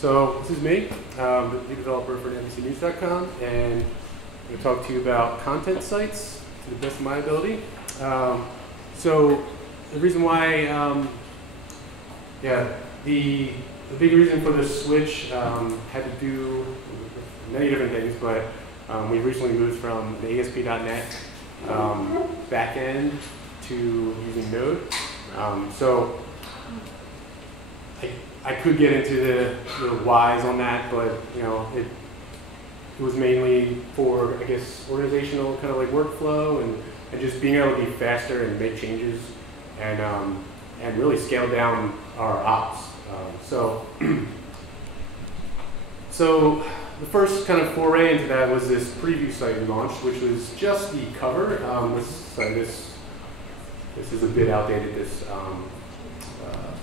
So this is me, the lead developer for NBCnews.com, and I'm going to talk to you about content sites to the best of my ability. So the reason why, the big reason for this switch had to do with many different things, but we recently moved from an ASP.NET backend to using Node. So I could get into the whys on that, but it was mainly for, I guess, organizational kind of like workflow and just being able to be faster and make changes and really scale down our ops. So the first kind of foray into that was this preview site we launched, which was just the cover. This is a bit outdated, this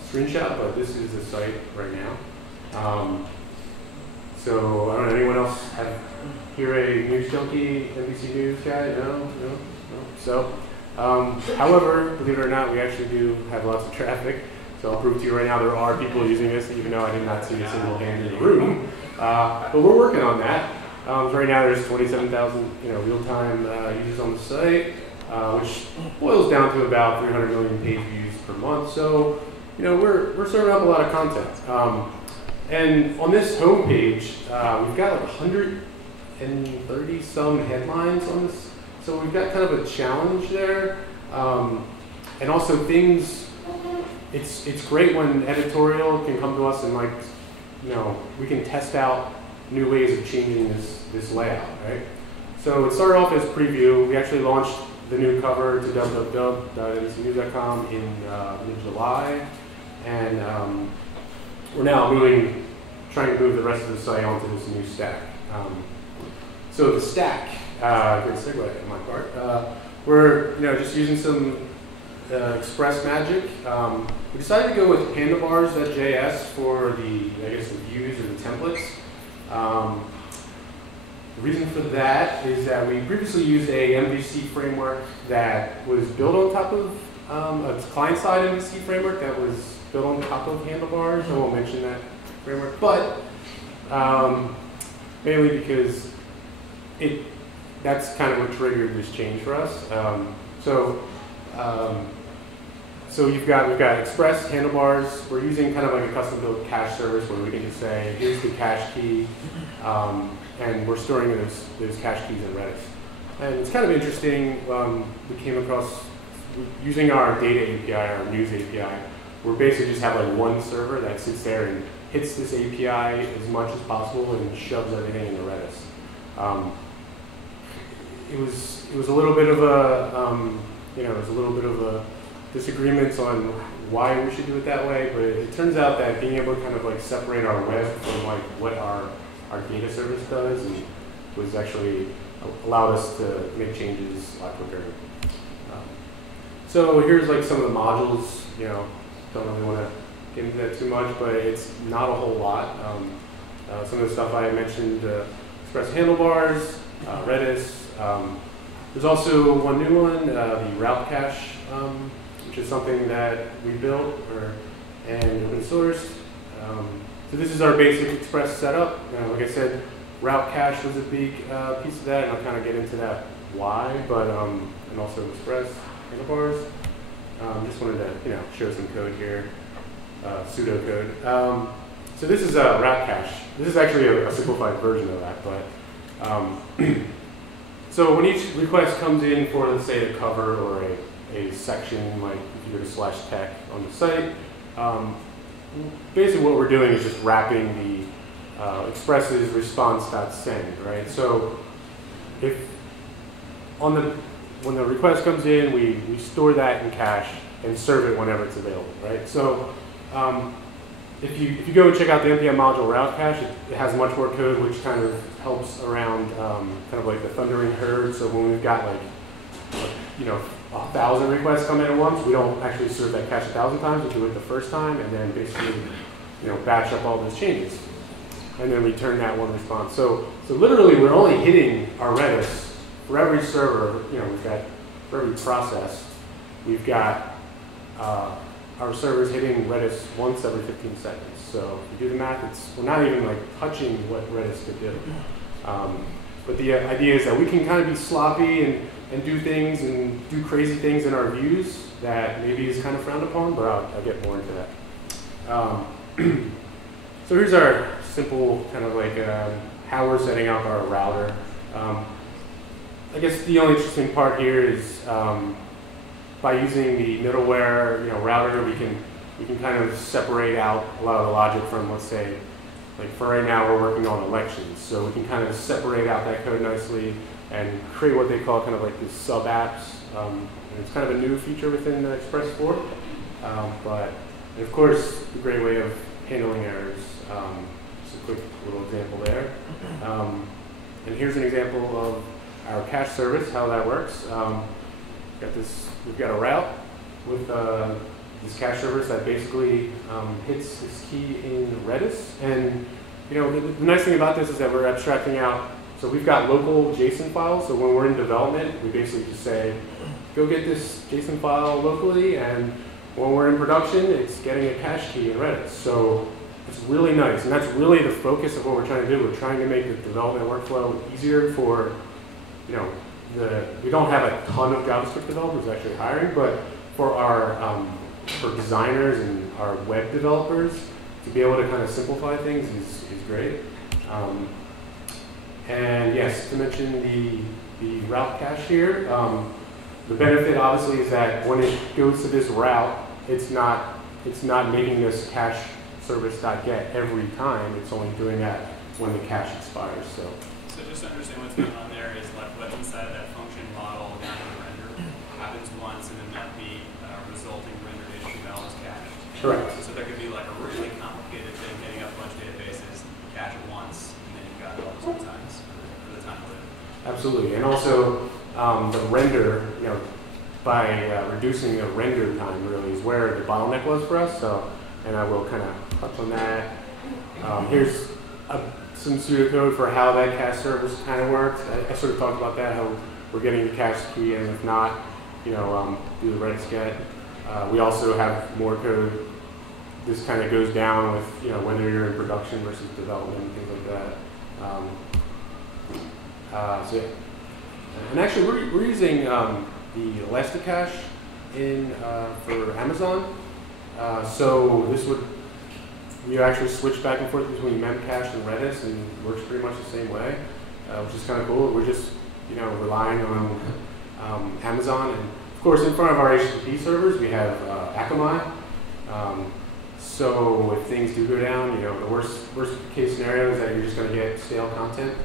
screenshot, but this is the site right now. So I don't know, anyone else hear a news junkie, NBC News guy? No. So, however, believe it or not, we actually do have lots of traffic. So I'll prove to you right now there are people using this, even though I did not see a single hand in the room. But we're working on that. So right now there's 27,000 real-time users on the site, which boils down to about 300 million page views per month. So we're serving up a lot of content. And on this homepage, we've got like 130 some headlines on this. So we've got kind of a challenge there. And also things, it's great when editorial can come to us and we can test out new ways of changing this layout, right? So it started off as preview. We actually launched the new cover to www.nbcnews.com in mid-July. And we're now trying to move the rest of the site onto this new stack. So the stack, good segue on my part. We're just using some Express magic. We decided to go with Handlebars.js for the views and the templates. The reason for that is that we previously used a MVC framework that was built on top of a client-side MVC framework that was built on top of Handlebars. I won't mention that framework, but mainly because that's kind of what triggered this change for us. So we've got Express, Handlebars. We're using kind of like a custom-built cache service where we can just say, here's the cache key, and we're storing those cache keys in Redis. And it's kind of interesting. We came across using our data API, our news API. We basically just have like one server that sits there and hits this API as much as possible and shoves everything into Redis. It was a little bit of a disagreements on why we should do it that way, but it turns out that being able to kind of like separate our web from like what our data service does and was actually allowed us to make changes a lot quicker. So here's like some of the modules. Don't really want to get into that too much, but it's not a whole lot. Some of the stuff I mentioned: Express Handlebars, Redis. There's also one new one, the route cache, which is something that we built and open sourced. So this is our basic Express setup. Like I said, route cache was a big piece of that, and I'll kind of get into that why, but and also Express Handlebars. Just wanted to show some code here, pseudocode. So this is a route cache. This is actually a simplified version of that, but so when each request comes in for, let's say, a cover or a section, like if you go to /tech on the site, basically what we're doing is just wrapping the Express's response.send, right? So when the request comes in, we store that in cache and serve it whenever it's available, right? So if you go and check out the npm module route cache, it has much more code, which kind of helps around kind of like the thundering herd. So when we've got like 1,000 requests come in at once, we don't actually serve that cache 1,000 times. We do it the first time, and then basically batch up all those changes, and then return that one response. So literally, we're only hitting our Redis for every server. We've got for every process, we've got our servers hitting Redis once every 15 seconds. So if you do the math, we're not even like touching what Redis could do. But the idea is that we can kind of be sloppy and do things and do crazy things in our views that maybe is kind of frowned upon, but I'll get more into that. So here's our simple kind of like how we're setting up our router. I guess the only interesting part here is by using the middleware router, we can kind of separate out a lot of the logic from, let's say, like for right now we're working on elections, so we can kind of separate out that code nicely and create what they call kind of like these sub apps. And it's kind of a new feature within Express 4, but of course a great way of handling errors. Just a quick little example there. And here's an example of our cache service, how that works. We've got a route with this cache service that basically hits this key in Redis. And the nice thing about this is that we're abstracting out. So we've got local JSON files. So when we're in development, we basically just say, go get this JSON file locally. And when we're in production, it's getting a cache key in Redis. So it's really nice. And that's really the focus of what we're trying to do. We're trying to make the development workflow easier for, we don't have a ton of JavaScript developers actually hiring, but for our for designers and our web developers to be able to kind of simplify things is great. And yes, to mention the route cache here, the benefit obviously is that when it goes to this route, it's not making this cache service.get every time. It's only doing that when the cache expires. So just to understand what's going on there is like what's inside of that function model down to the render happens once, and then that the resulting rendered HTML is cached. Correct. So there could be like a really complicated thing getting up a bunch of databases, cache it once, and then you've got it all the times for the time to live. Absolutely, and also the render, by reducing the render time really is where the bottleneck was for us. So, and I will kind of touch on that. Here's some pseudocode for how that cache service kind of works. I sort of talked about that, how we're getting the cache key, and if not, do the Redis get. We also have more code. This kind of goes down with whether you're in production versus development and things like that. So yeah. And actually, we're using the Elasticache for Amazon. So this we actually switch back and forth between Memcache and Redis, and it works pretty much the same way, which is kind of cool. We're just relying on Amazon, and of course in front of our HTTP servers we have Akamai. So if things do go down, the worst case scenario is that you're just going to get stale content.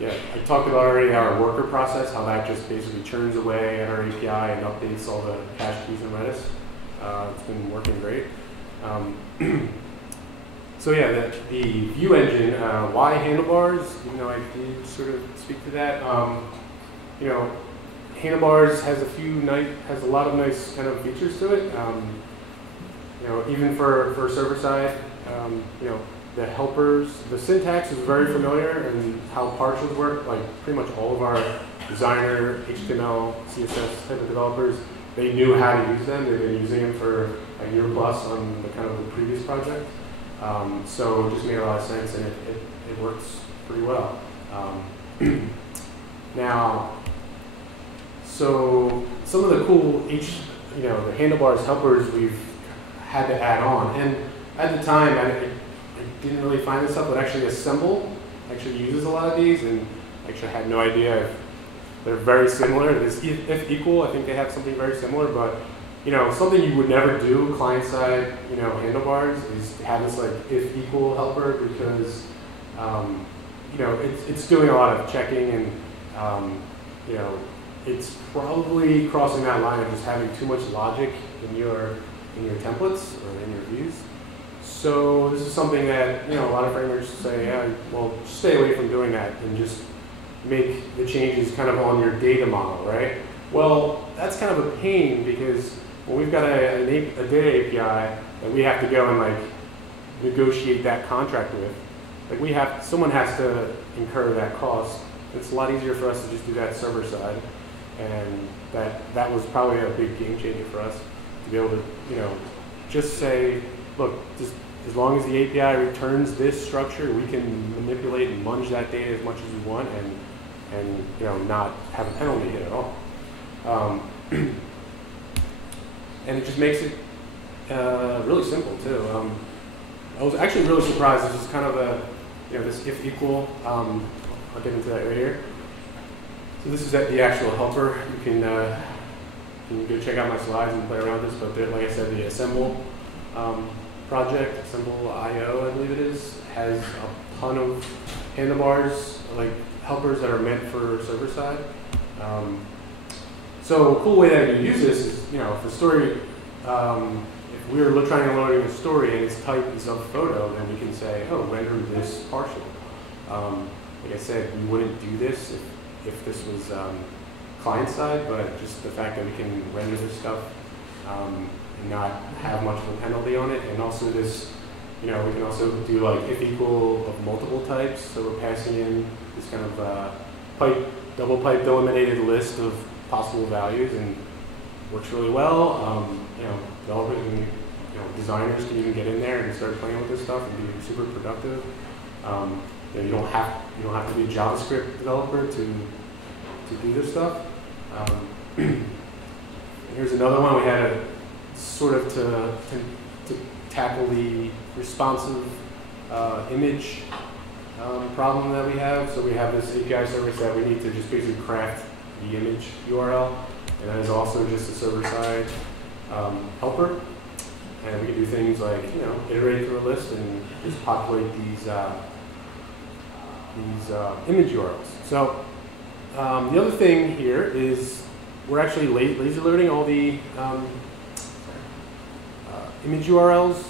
Yeah, I talked about already our worker process, how that just basically churns away at our API and updates all the cache keys in Redis. It's been working great. So yeah, the view engine, why Handlebars? I did sort of speak to that. Handlebars has a lot of nice kind of features to it. Even for server side, the helpers, the syntax is very familiar, and how partials work. Like pretty much all of our designer, HTML, CSS type of developers, they knew how to use them. They've been using them for a year plus on the kind of the previous project. So it just made a lot of sense, and it works pretty well. Now, so some of the cool the Handlebars helpers we've had to add on, and at the time I didn't really find this stuff, but actually Assemble actually uses a lot of these, and actually had no idea if they're very similar. This if equal, I think they have something very similar, but something you would never do client side, Handlebars is to have this like if equal helper, because it's doing a lot of checking, and it's probably crossing that line of just having too much logic in your templates or in your views. So this is something that a lot of frameworks say, yeah, well, stay away from doing that and just make the changes kind of on your data model, right? Well, that's kind of a pain, because when we've got a data API that we have to go and like negotiate that contract with, like someone has to incur that cost. It's a lot easier for us to just do that server side, and that was probably a big game changer for us, to to be able to, just say, look, just as long as the API returns this structure, we can manipulate and munge that data as much as we want, and not have a penalty hit at all. And it just makes it really simple too. I was actually really surprised. This is kind of a, this if equal. I'll get into that right here. So this is the actual helper. You can go check out my slides and play around with this. But like I said, the assemble project, assemble.io, I believe it is, has a ton of handlebars, like helpers that are meant for server side. So a cool way that you use this is, if the story, if we were trying to load a story and its type is of photo, then we can say, oh, render this partial. Like I said, we wouldn't do this if this was client side, but just the fact that we can render this stuff and not have much of a penalty on it, and also this, we can also do like if equal of multiple types. So we're passing in this kind of double pipe delimited list of possible values, and works really well. Developers and designers can even get in there and start playing with this stuff and be super productive. You don't have to be a JavaScript developer to do this stuff. Here's another one. We had a sort of to tackle the responsive image problem that we have. So we have this API service that we need to just basically craft the image URL, and that is also just a server-side helper. And we can do things like, iterate through a list and just populate these image URLs. So the other thing here is we're actually lazy loading all the image URLs.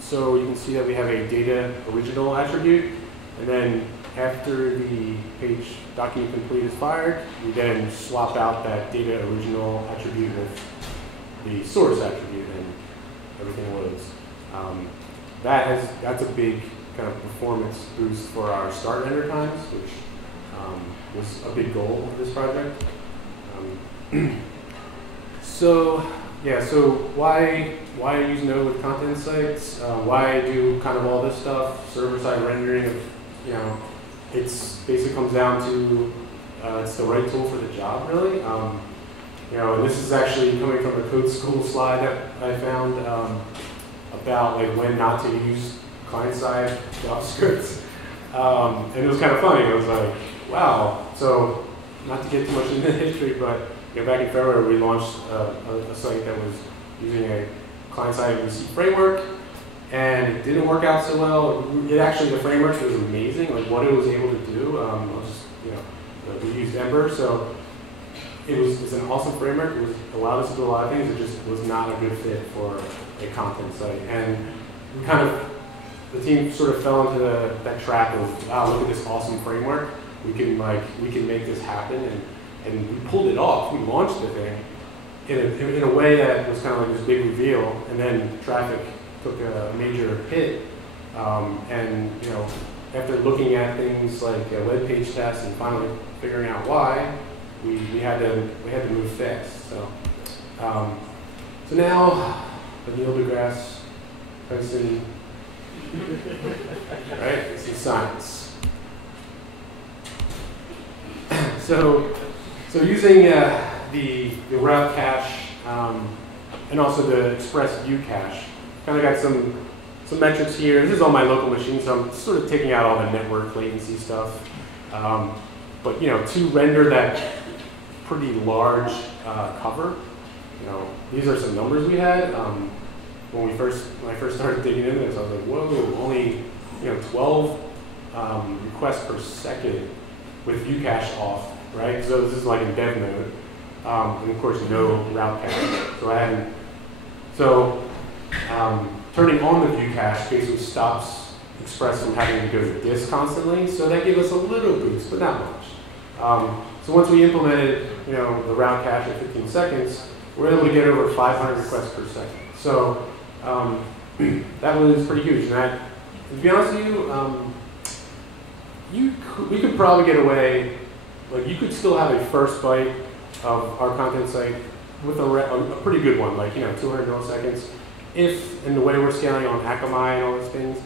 So you can see that we have a data original attribute, and then after the page document complete is fired, we then swap out that data original attribute with the source attribute, and everything loads. That's a big kind of performance boost for our start render times, which was a big goal of this project. So why use Node with content sites? Why do kind of all this stuff? Server-side rendering of, it's basically comes down to it's the right tool for the job, really. And this is actually coming from a code school slide that I found about like when not to use client-side JavaScript. And it was kind of funny. It was like, wow. So not to get too much into history, but back in February we launched a site that was using a client-side VC framework, and it didn't work out so well. The framework was amazing, like what it was able to do. We used Ember, so it's an awesome framework. It allowed us to do a lot of things. It just was not a good fit for a content site, and the team sort of fell into that trap of, wow, look at this awesome framework. We can make this happen, and we pulled it off. We launched the thing in a way that was kind of like this big reveal, and then traffic took a major hit. And after looking at things like web page tests and finally figuring out why, we had to move fast. So now the Neil deGrasse Tyson, right? This is science. So using the route cache and also the express view cache, kind of got some metrics here. This is on my local machine, so I'm sort of taking out all the network latency stuff. But to render that pretty large cover, these are some numbers we had. When I first started digging into this, I was like, whoa, only 12 requests per second with view cache off, right? So this is like in dev mode, and of course no route cache. Turning on the view cache basically stops Express from having to go to disk constantly. So that gave us a little boost, but not much. So once we implemented, the route cache at 15 seconds, we're able to get over 500 requests per second. So that was pretty huge. And to be honest with you, we could probably get away, like you could still have a first byte of our content site with a pretty good one, like 200 milliseconds. If, in the way we're scaling on Akamai and all those things,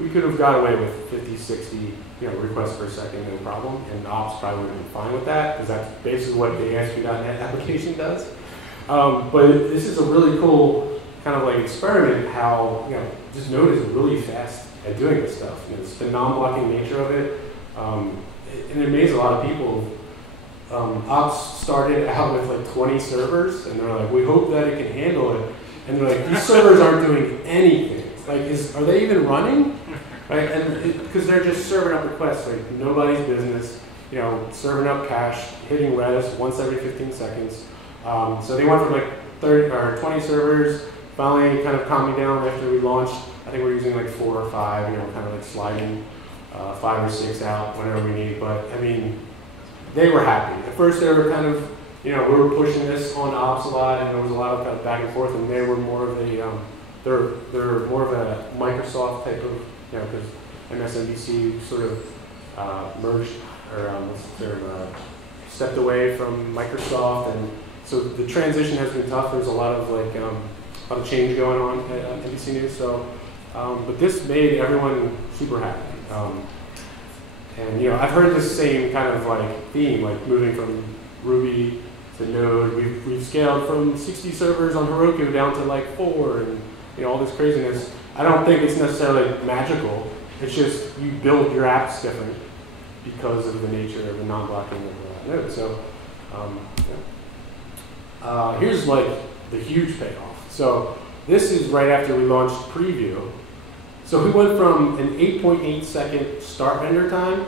we could have got away with 50, 60 requests per second, no problem, and ops probably would have been fine with that, because that's basically what the ASP.NET application does. But this is a really cool kind of like experiment how, just Node is really fast at doing this stuff. It's the non-blocking nature of it, and it amazed a lot of people. Ops started out with like 20 servers, and they're like, we hope that it can handle it. And they're like, these servers aren't doing anything. Like, are they even running? Right? And because they're just serving up requests, like nobody's business, serving up cache, hitting Redis once every 15 seconds. So they went from like 30 or 20 servers, finally kind of calming down after we launched. I think we're using like 4 or 5, kind of like sliding 5 or 6 out whenever we need. But I mean, they were happy. At first they were kind of, we were pushing this on ops a lot, and there was a lot of kind of back and forth, and they were more of a, they're more of a Microsoft type of, because MSNBC sort of merged, or stepped away from Microsoft, and so the transition has been tough. There's a lot of like, a lot of change going on at NBC News, so, but this made everyone super happy. And I've heard this same kind of like theme, like moving from Ruby to Node. We've scaled from 60 servers on Heroku down to like 4, and all this craziness. I don't think it's necessarily magical. It's just you build your apps different because of the nature of the non-blocking of Node. So here's like the huge payoff. So this is right after we launched Preview. So we went from an 8.8 second start render time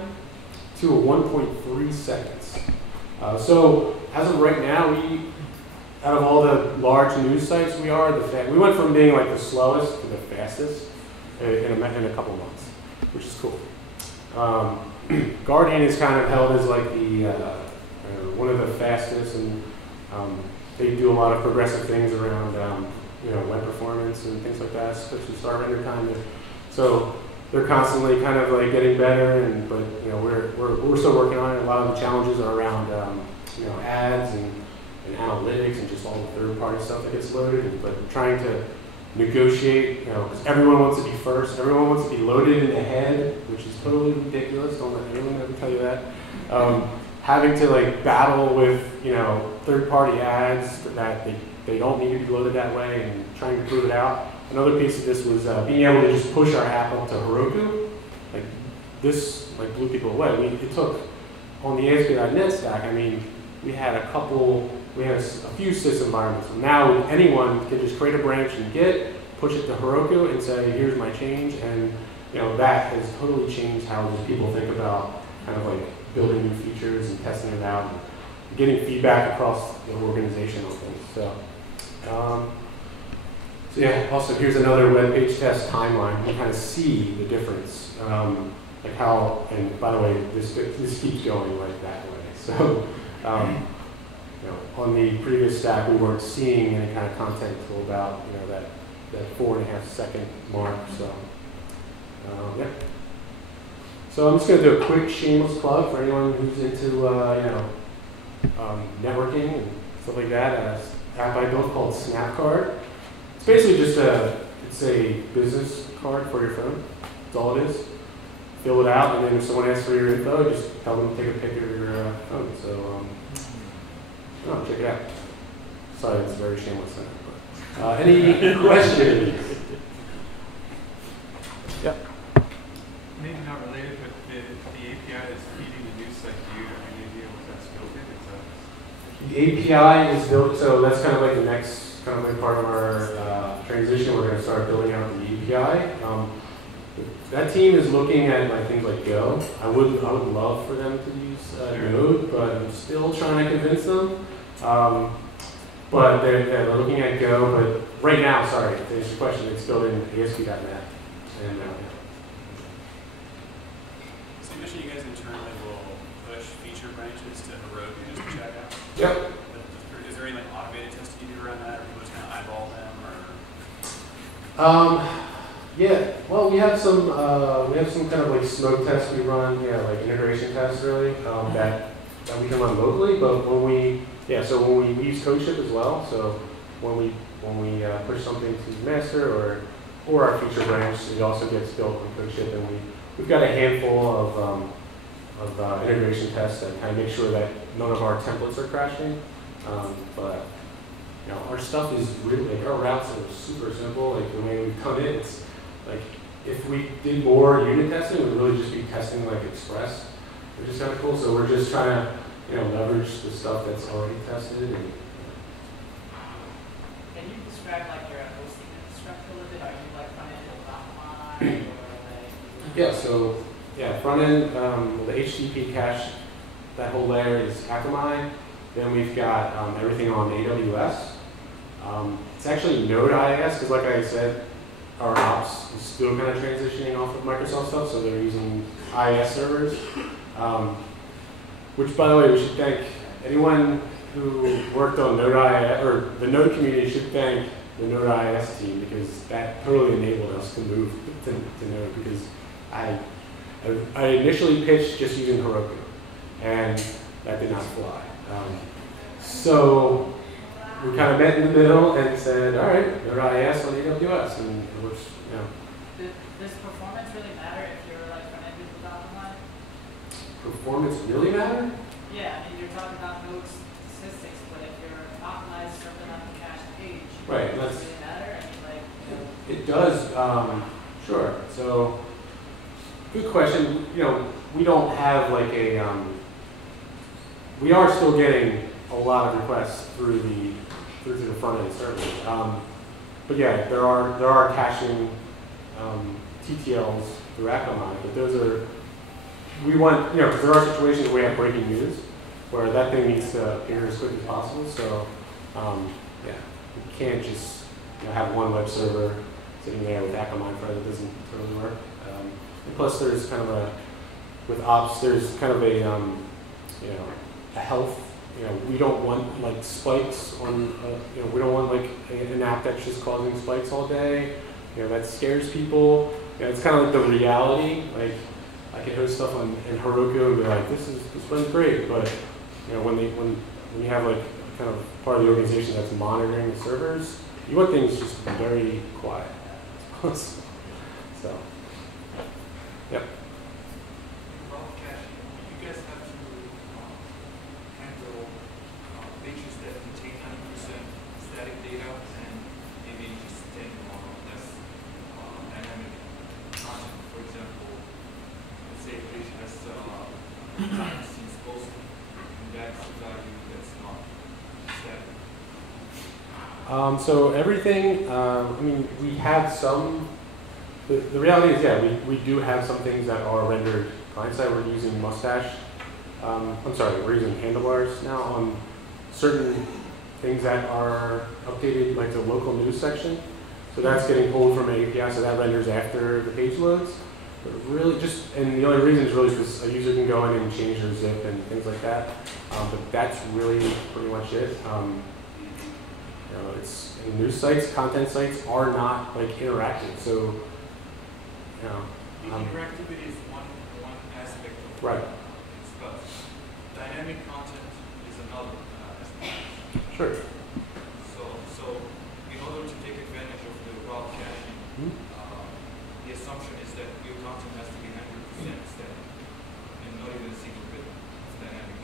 to a 1.3 seconds. So as of right now, out of all the large news sites, we went from being like the slowest to the fastest in a couple months, which is cool. Guardian is kind of held as like the one of the fastest, and they do a lot of progressive things around web performance and things like that, especially start render time. So they're constantly kind of like getting better, but we're still working on it. A lot of the challenges are around ads and analytics and just all the third-party stuff that gets loaded. But trying to negotiate, because everyone wants to be first. Everyone wants to be loaded in the head, which is totally ridiculous. Don't let anyone ever tell you that. Having to like battle with third-party ads that they don't need to be loaded that way, and trying to prove it out. Another piece of this was being able to just push our app up to Heroku. Like this, like blew people away. It took on the ASP.NET stack. I mean, we had a few sys environments. Now anyone can just create a branch in Git, push it to Heroku, and say, here's my change. And that has totally changed how people think about kind of like building new features and testing it out, and getting feedback across the organization on things. So yeah, also here's another web page test timeline. You kind of see the difference, like how, and by the way, this keeps going like that way. So, on the previous stack, we weren't seeing any kind of content until about that 4.5 second mark. So, yeah. So I'm just going to do a quick shameless plug for anyone who's into networking and stuff like that. An app I built called Snapcard. It's basically just a business card for your phone. That's all it is. Fill it out, and then if someone asks for your info, just tell them to take a picture of your phone. So, check it out. Sorry, it's very shameless. But, any questions? Yeah. Maybe not related, but the API is feeding the news site. Do you have any idea what that's built in? The API is built, so that's kind of like the next kind of like part of our transition. We're going to start building out the API. That team is looking at like things like Go. I would love for them to use Node, but I'm still trying to convince them. But they're looking at Go. But right now, sorry, to answer your question, it's built in ASP.NET. And So you mentioned you guys internally will push feature branches to Heroku just to check out. Yep. Is there any like automated testing you do around that, or people just kind of eyeball them, or? Yeah, well, we have some kind of like smoke tests we run, like integration tests really, that we can run locally. But when we Yeah, so when we use CodeShip as well, so when we push something to master or our feature branch, it also gets built on CodeShip, and we've got a handful of integration tests that kind of make sure that none of our templates are crashing. But you know, our stuff is really, like, our routes are super simple. Like the way we've done it, it's like if we did more unit testing, we'd really just be testing like Express, which is kind of cool. So we're just trying to, you know, leverage the stuff that's already tested. And can you describe like your hosting infrastructure a little bit? Are you like front end with Akamai or like? yeah, so yeah, front end, the HTTP cache, that whole layer is Akamai. Then we've got everything on AWS. It's actually Node.js, because like I said, our ops is still kind of transitioning off of Microsoft stuff, so they're using IIS servers. Which, by the way, we should thank anyone who worked on Node.js, or the Node community should thank the Node.js team, because that totally enabled us to move to Node, because I initially pitched just using Heroku, and that did not fly. So we kind of met in the middle and said, all right, Node.js on AWS, and it works, you know. Does performance really matter if you're like front-ended with Akamai? Performance really matter? Yeah, I mean, you're talking about node statistics, but if you're optimized something on the cache page, Right, does that's, it really matter? I mean, like, you know, it does, sure. So, good question. You know, we don't have like a, we are still getting a lot of requests through the front end servers. But yeah, there are caching TTLs through Akamai, but those are, we want, you know, because there are situations where we have breaking news where that thing needs to appear as quick as possible. So yeah, you can't just, you know, have one web server sitting there with Akamai for it. It doesn't totally work. And plus, there's kind of a, with ops, there's kind of a, you know, a health. You know, we don't want like spikes on, you know, we don't want like an app that's just causing spikes all day. You know, that scares people. You know, it's kind of like the reality. Like, I can host stuff in Heroku and be like, this runs great, but you know, when you have like kind of part of the organization that's monitoring the servers, you want things just very quiet as possible. So, yep. About caching, you guys have to handle pages that contain 100% static data and maybe just 10 or less dynamic content. For example, let's say a page has behind the scenes post, and that's a value that's not static. So everything, I mean, we have some, the reality is, yeah, we do have some things that are rendered client-side. We're using Mustache. I'm sorry, we're using Handlebars now on certain things that are updated, like the local news section. So that's getting pulled from an API, so that renders after the page loads. But really just, and the only reason is really because a user can go in and change their zip and things like that. But that's really pretty much it. You know, it's in news sites, content sites are not like interactive. So, you know, The interactivity is one aspect of it. right. But dynamic content is another aspect. Sure. So in order to take advantage of the route caching, the assumption is that your content has to be 100% static and not even a single bit of dynamic.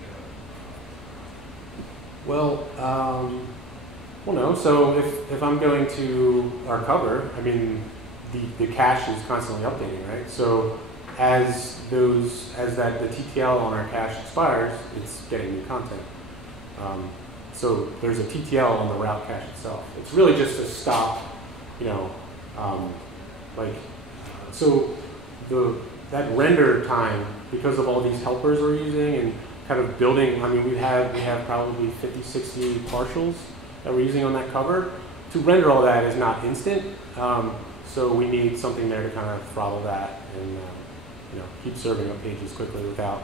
Well, no. So if I'm going to our cover, I mean, the cache is constantly updating, right? So as the TTL on our cache expires, it's getting new content. So there's a TTL on the route cache itself. It's really just to stop, you know, so that render time, because of all these helpers we're using and kind of building, I mean, we have probably 50, 60 partials that we're using on that cover. To render all that is not instant, so we need something there to kind of throttle that and you know, keep serving up pages quickly without,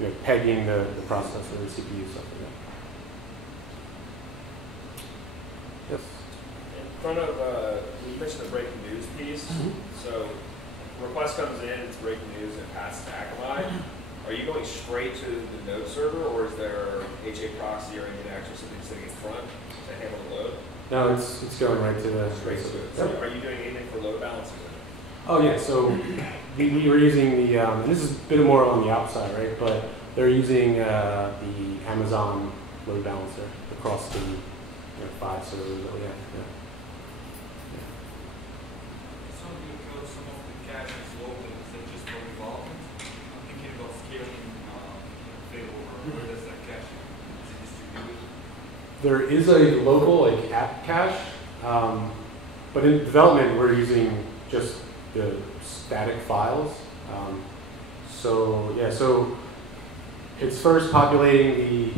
you know, pegging the processor or the CPU, stuff like that. Yes. In front of, you mentioned the breaking news piece. So request comes in, it's breaking news, and it passes to Akamai. are you going straight to the node server, or is there HA proxy or anything actually something sitting in front to handle the load? No, it's going right to the Straight to it. So are you doing anything for load balancing? Oh yeah, so we were using the, and this is a bit more on the outside, right? But they're using the Amazon load balancer across the 5 servers that we have. Some because some of the cache is local, is that just for development? I'm thinking about scaling failover. Where does that cache? Is it distributed? There is a local like app cache, but in development we're using just the static files. So yeah, so it's first populating the,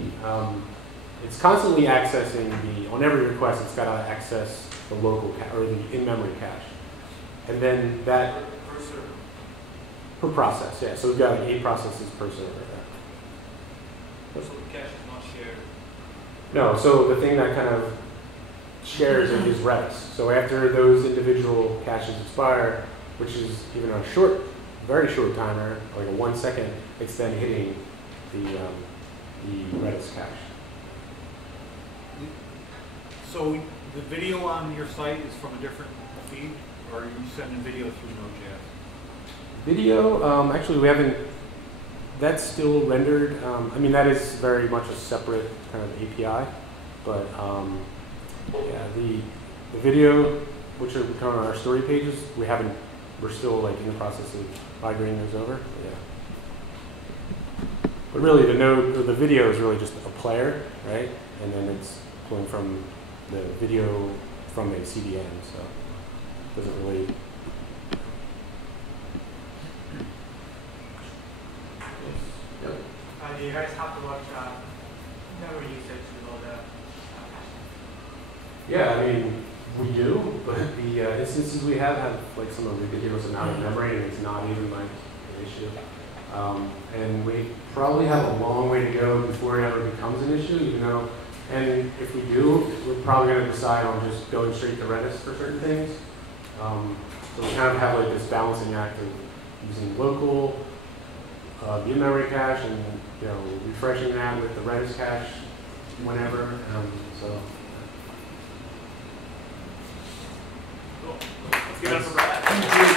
it's constantly accessing the, on every request it's got to access the local or the in-memory cache. And then that, Per server. per process, yeah. So we've got like 8 processes per server. So the cache is not shared. No, so the thing that kind of shares it is Redis. So after those individual caches expire, which is even on a short, very short timer, like a 1 second, it's then hitting the Redis cache. So the video on your site is from a different feed, or are you sending video through Node.js? Video, actually we haven't, that's still rendered. I mean, that is very much a separate kind of API, but yeah, the video, which are kind of on our story pages, we haven't, we're still like in the process of migrating those over. Yeah. But really the node, or the video is really just a player, right? And then it's pulling from the video from a CDN, so it doesn't really. Yep. Do you guys have to watch memory usage to load the Yeah, I mean, we do, but the instances we have like some of the videos are not in memory, and it's not even like an issue. And we probably have a long way to go before it ever becomes an issue, even though, and if we do, we're probably going to decide on just going straight to Redis for certain things. So we kind of have like this balancing act of using local, the in-memory cache, and refreshing that with the Redis cache whenever. So. Cool. Let's give it up for Brad.